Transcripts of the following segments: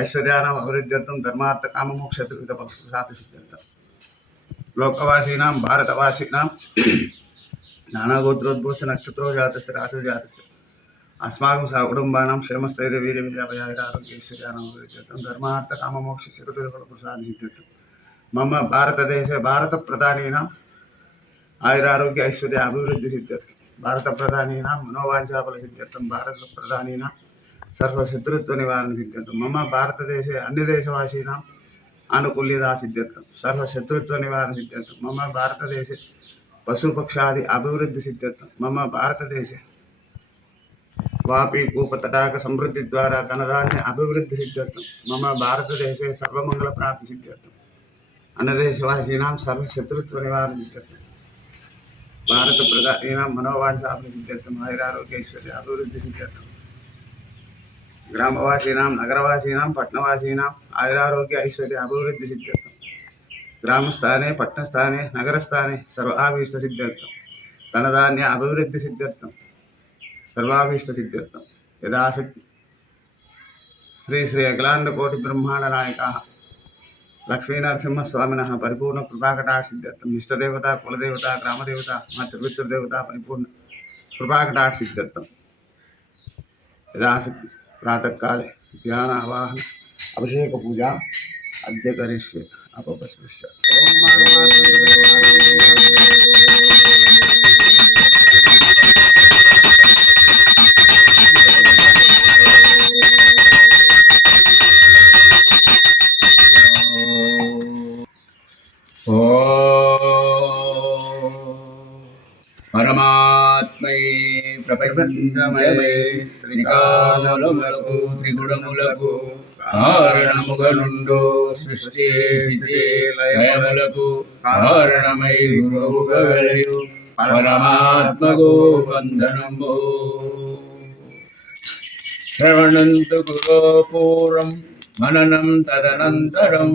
ऐश्वर्याणाम् अभिवृद्ध्यर्थं धर्मार्थ काममोक्ष चतुर्विध फलप्रसादसिद्ध्यर्थं लोकवासीनां भारतवासीनां नानागोत्रोद्भूष नक्षत्रो जातस्य राशो जातस्य अस्माकं सकुटुम्बानां क्षेमस्थैर्यवीर्यविद्यापयाैरारोग्यैश्वर्याणाम् अभिवृद्ध्यर्थं धर्मार्थ काममोक्ष चतुर्विध फलप्रसादसिद्ध्यर्थं मम भारतदेशे भारतप्रधानीनाम् आयुरारोग्य ऐश्वर्य अभिवृद्धिसिद्ध्यर्थं भारतप्रधानीनां मनोवाञ्छाफलसिद्ध्यर्थं भारतप्रधानीनां सर्वशत्रुत्वनिवारणसिद्ध्यर्थं मम भारतदेशे अन्यदेशवासीनाम् आनुकूल्यतासिद्ध्यर्थं सर्वशत्रुत्वनिवारणसिद्ध्यर्थं मम भारतदेशे पशुपक्षादि अभिवृद्धिसिद्ध्यर्थं मम भारतदेशे वापी कूपतटाक समृद्धिद्वारा धनधान्य अभिवृद्धिसिद्ध्यर्थं मम भारतदेशे सर्वमङ्गलप्राप्तिसिद्ध्यर्थं अन्यदेशवासीनां सर्वशत्रुत्वनिवारणसिद्ध्यर्थं भारतप्रधानीनां मनोवाञ्छाफलसिद्ध्यर्थं आयुरारोग्यैश्वर्य अभिवृद्धिसिद्ध्यर्थं ग्रामवासीनां नगरवासीनां पट्टणवासीनां आयुरारोग्य ऐश्वर्य अभिवृद्धिसिद्ध्यर्थं ग्रामस्थाने पट्टणस्थाने नगरस्थाने सर्वाभीष्टसिद्ध्यर्थं धनधान्य अभिवृद्धिसिद्ध्यर्थं सर्वाभीष्टसिद्ध्यर्थं यदाशक्ति श्री श्री अखिलाण्डकोटिब्रह्माण्डनायकाः लक्ष्मीनरसिंहस्वामिनः परिपूर्ण कृपाकटाक्षसिद्ध्यर्थं इष्टदेवता कुलदेवता ग्रामदेवता मातृपितृदेवता परिपूर्ण कृपाकटाक्षसिद्ध्यर्थं यदाशक्ति प्रातः काले ध्यान आवाहन अभिषेक पूजा अद्य करिष्ये अपपस्पृश्य परमात्मये प्रपंचमये त्रिकालमुలకు త్రిగుణములకు కారణముగనుండు సృష్టి స్థితి లయములకు కారణమై గురువుగలయు పరమాత్మకు వందనము. శ్రవణంతు గురో పూర్వం మననం తదనంతరం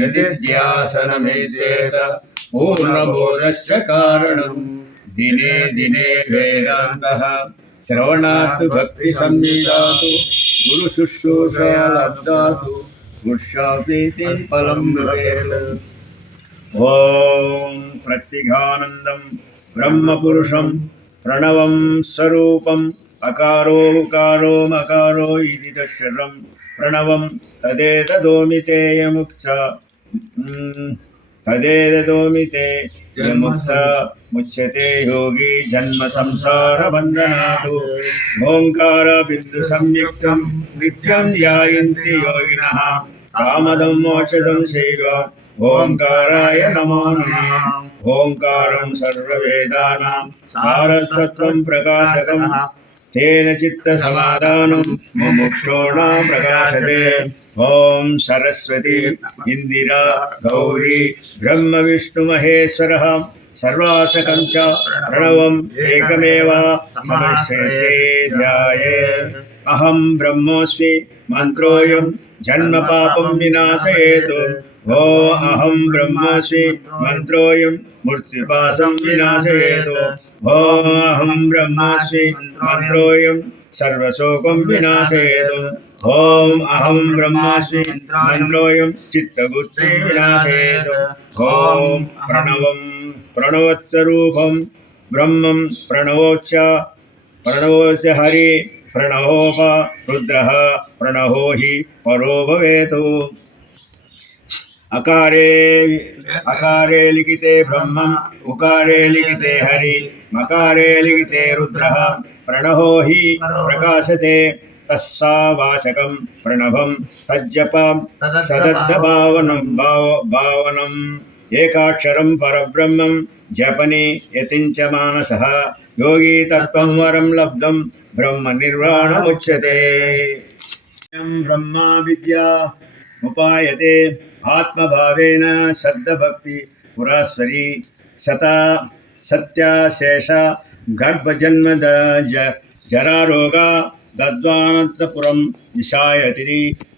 నిధిధ్యాసనమేతేత పూర్ణబోధస్య కారణం. दिने दिने वेदान्तः श्रवणात् भक्ति संविदातु गुरु शुश्रूषया लब्धातु मुष्याप्रीति फलं लभेत्. ॐ प्रत्यगानन्दं ब्रह्मपुरुषं प्रणवं स्वरूपम् अकारो उकारो मकारो इति तत्सर्वं प्रणवं तदेतदोमिते मुक्ता मुच्यते योगी जन्म संसार बंधनात्. ओंकार बिंदु संयुक्तं नित्यं ध्यायन्ति योगिनः कामदं मोक्षदं चैव ओंकाराय नमो नमः. ओंकारं सर्ववेदानां सारस्वतं प्रकाशकं तेन चित्तसमाधानं मुमुक्षूणां प्रकाशते. ओम सरस्वती इंदिरा गौरी ब्रह्म विष्णु महेश्वरः सर्वासकं च प्रणवम् एकमेव समश्नुते ध्यायेत्. अहं ब्रह्मोऽस्मि मंत्रोऽयं जन्म पापं विनाशयेत्. ओ अहं ब्रह्मोऽस्मि मंत्रोऽयं मृत्युपाशं विनाशयेत्. ओ अहं ब्रह्मोऽस्मि मंत्रोऽयं सर्वशोकं विनाशयेत्. ओम अहं ब्रह्मास्मि मंत्रोऽयं चित्तबुद्धि विनाशयेत्. ओम प्रणवं प्रणवस्वरूपं ब्रह्मं प्रणवोच्च हरि प्रणवोप रुद्रः प्रणवो हि परो भवेत्. अकारे लिखिते ब्रह्मम् उकारे लिखिते हरि मकारे लिखिते रुद्रः प्रणवो हि प्रकाशते. तस्सावाचकं प्रणवं तज्जपं सदद्धभावनम् एकाक्षरं परब्रह्मं जपने यतिञ्च मानसः योगी तत्त्वं वरं लब्धं ब्रह्म निर्वाणमुच्यते. ब्रह्मा विद्या उपायते आत्मभावेन श्रद्धभक्ति पुरास्वरी सता सत्याशेष गर्भजन्म जरारोगा दद्वानन्तपुरं निशायति